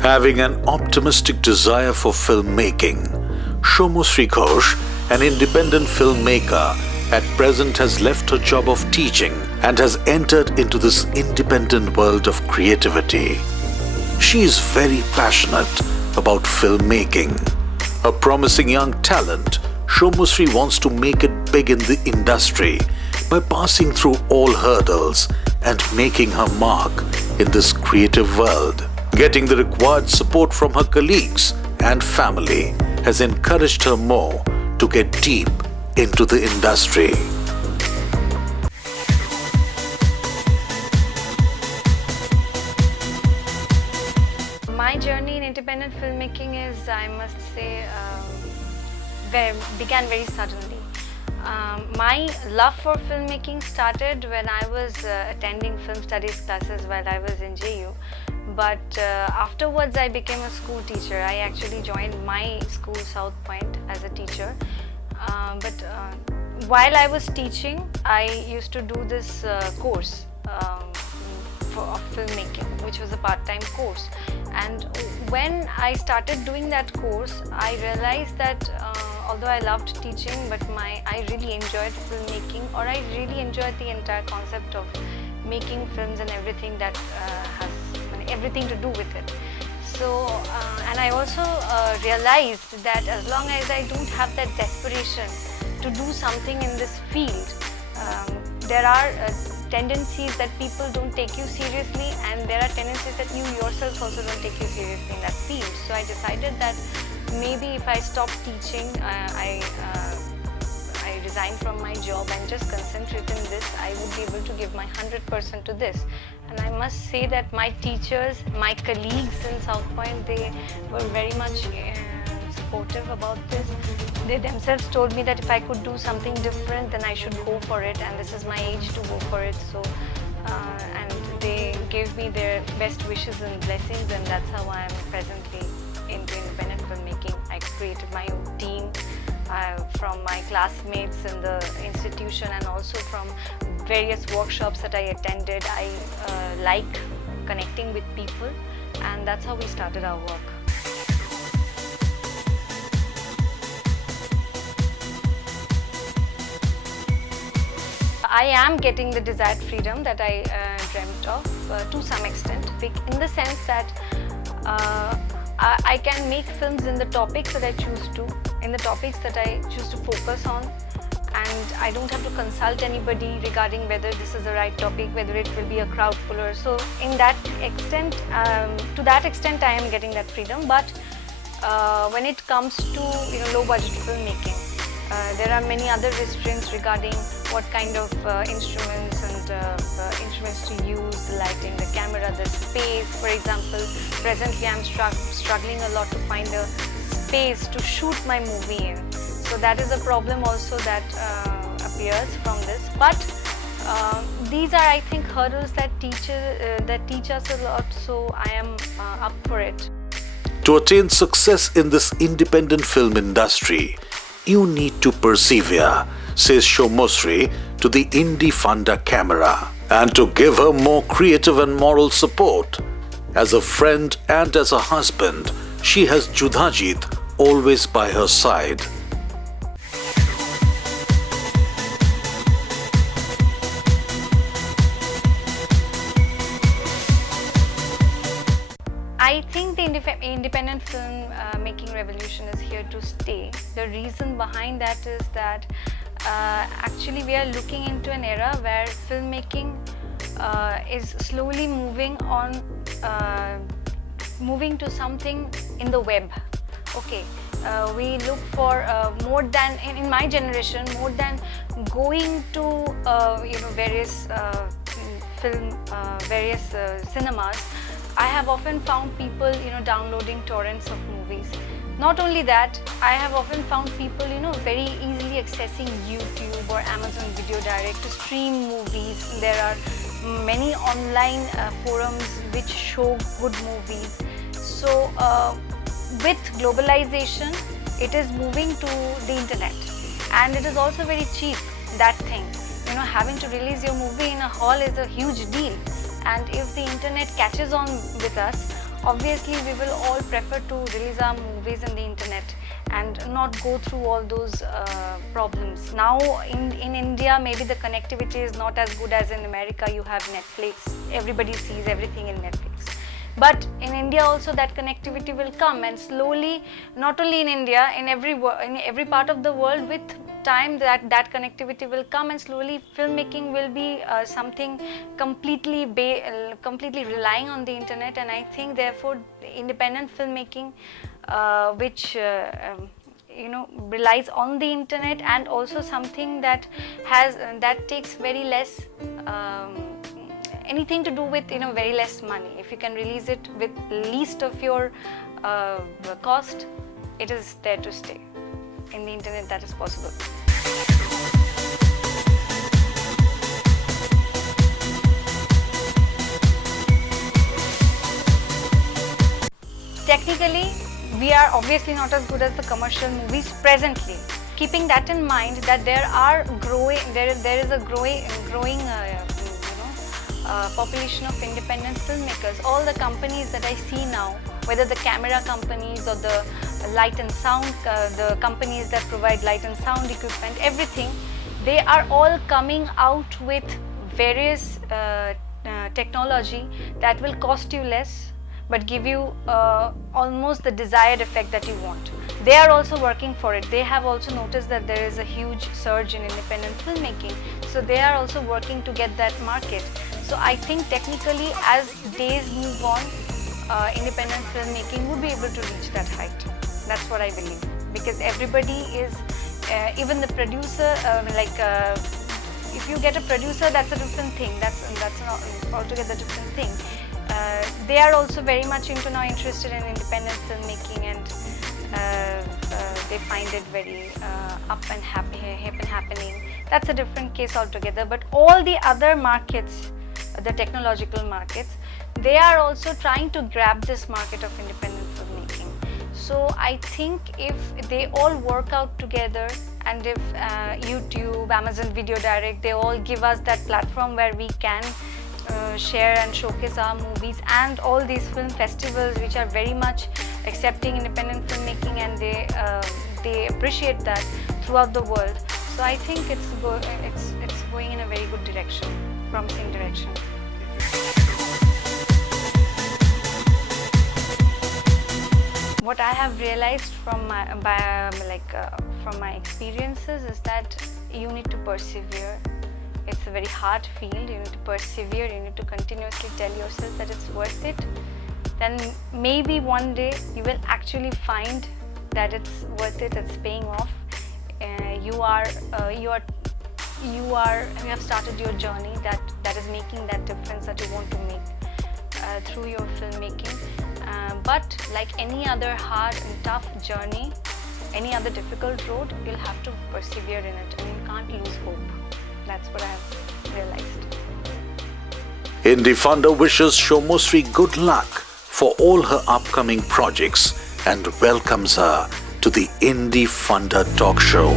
Having an optimistic desire for filmmaking, Soumyashree Ghosh, an independent filmmaker, at present has left her job of teaching and has entered into this independent world of creativity. She is very passionate about filmmaking. A promising young talent, Soumyashree wants to make it big in the industry by passing through all hurdles and making her mark in this creative world. Getting the required support from her colleagues and family has encouraged her more to get deep into the industry. My journey in independent filmmaking is, I must say, began very suddenly. My love for filmmaking started when I was attending film studies classes while I was in JU. But afterwards I became a school teacher. I actually joined my school, South Point, as a teacher. But while I was teaching, I used to do this course of filmmaking, which was a part-time course. And when I started doing that course, I realized that although I loved teaching, but I really enjoyed filmmaking, or I really enjoyed the entire concept of making films and everything that has everything to do with it. So, and I also realized that as long as I don't have that desperation to do something in this field, there are tendencies that people don't take you seriously, and there are tendencies that you yourself also don't take you seriously in that field. So I decided that maybe if I stop teaching, I resign from my job and just concentrate in this, I would be able to give my 100% to this. And I must say that my teachers, my colleagues in South Point, they were very much supportive about this. They themselves told me that if I could do something different, then I should go for it, and this is my age to go for it. So, and they gave me their best wishes and blessings, and that's how I am presently into independent filmmaking. I created my own team from my classmates in the institution, and also from various workshops that I attended. I like connecting with people, and that's how we started our work. I am getting the desired freedom that I dreamt of to some extent, in the sense that I can make films in the topics that I choose to, in the topics that I choose to focus on, and I don't have to consult anybody regarding whether this is the right topic, whether it will be a crowd puller. So in that extent, to that extent I am getting that freedom. But when it comes to low budget filmmaking, there are many other restraints regarding what kind of instruments and instruments to use, the lighting, the camera, the space. For example, presently I'm struggling a lot to find a space to shoot my movie in. So that is a problem also that appears from this. But these are, I think, hurdles that teach us a lot. So I am up for it. To attain success in this independent film industry, you need to persevere, says Soumyashree to the indie Funda camera. And to give her more creative and moral support, as a friend and as a husband, she has Judhajit always by her side. I think the independent film making revolution is here to stay. The reason behind that is that actually we are looking into an era where filmmaking is slowly moving to something in the web. Okay, we look for more than, in my generation, more than going to various cinemas. I have often found people downloading torrents of movies. Not only that, I have often found people very easily accessing YouTube or Amazon Video Direct to stream movies. There are many online forums which show good movies. So with globalization, it is moving to the internet, and it is also very cheap, that thing. having to release your movie in a hall is a huge deal. And if the internet catches on with us, obviously we will all prefer to release our movies in the internet and not go through all those problems. Now in India, maybe the connectivity is not as good as in America. You have Netflix, everybody sees everything in Netflix. But in India also that connectivity will come, and slowly, not only in India, in every part of the world, with time that connectivity will come, and slowly filmmaking will be something completely relying on the internet. And I think therefore independent filmmaking which relies on the internet, and also something that takes very less anything to do with very less money. If you can release it with least of your cost, it is there to stay. In the internet that is possible. Technically, we are obviously not as good as the commercial movies presently. Keeping that in mind, that there is a growing population of independent filmmakers. All the companies that I see now, whether the camera companies or the light and sound, the companies that provide light and sound equipment, everything, they are all coming out with various technology that will cost you less but give you almost the desired effect that you want. They are also working for it. They have also noticed that there is a huge surge in independent filmmaking, so they are also working to get that market. So I think technically, as days move on, independent filmmaking would be able to reach that height. That's what I believe, because everybody is, even the producer, if you get a producer, that's a different thing. That's not altogether different thing. They are also very much now interested in independent filmmaking, and they find it very up and happening. That's a different case altogether. But all the other markets, the technological markets, they are also trying to grab this market of independent filmmaking. So I think if they all work out together, and if YouTube, Amazon Video Direct, they all give us that platform where we can share and showcase our movies, and all these film festivals which are very much accepting independent filmmaking, and they appreciate that throughout the world. So I think it's going in a very good direction, promising direction. What I have realized from my experiences is that you need to persevere. It's a very hard field. You need to persevere. You need to continuously tell yourself that it's worth it. Then maybe one day you will actually find that it's worth it. It's paying off. You have started your journey that is making that difference that you want to make through your filmmaking. But like any other hard and tough journey, any other difficult road, you'll have to persevere in it, and you can't lose hope. That's what I have realized. Indie Funda wishes Soumyashree good luck for all her upcoming projects and welcomes her to the Indie Funda Talk Show.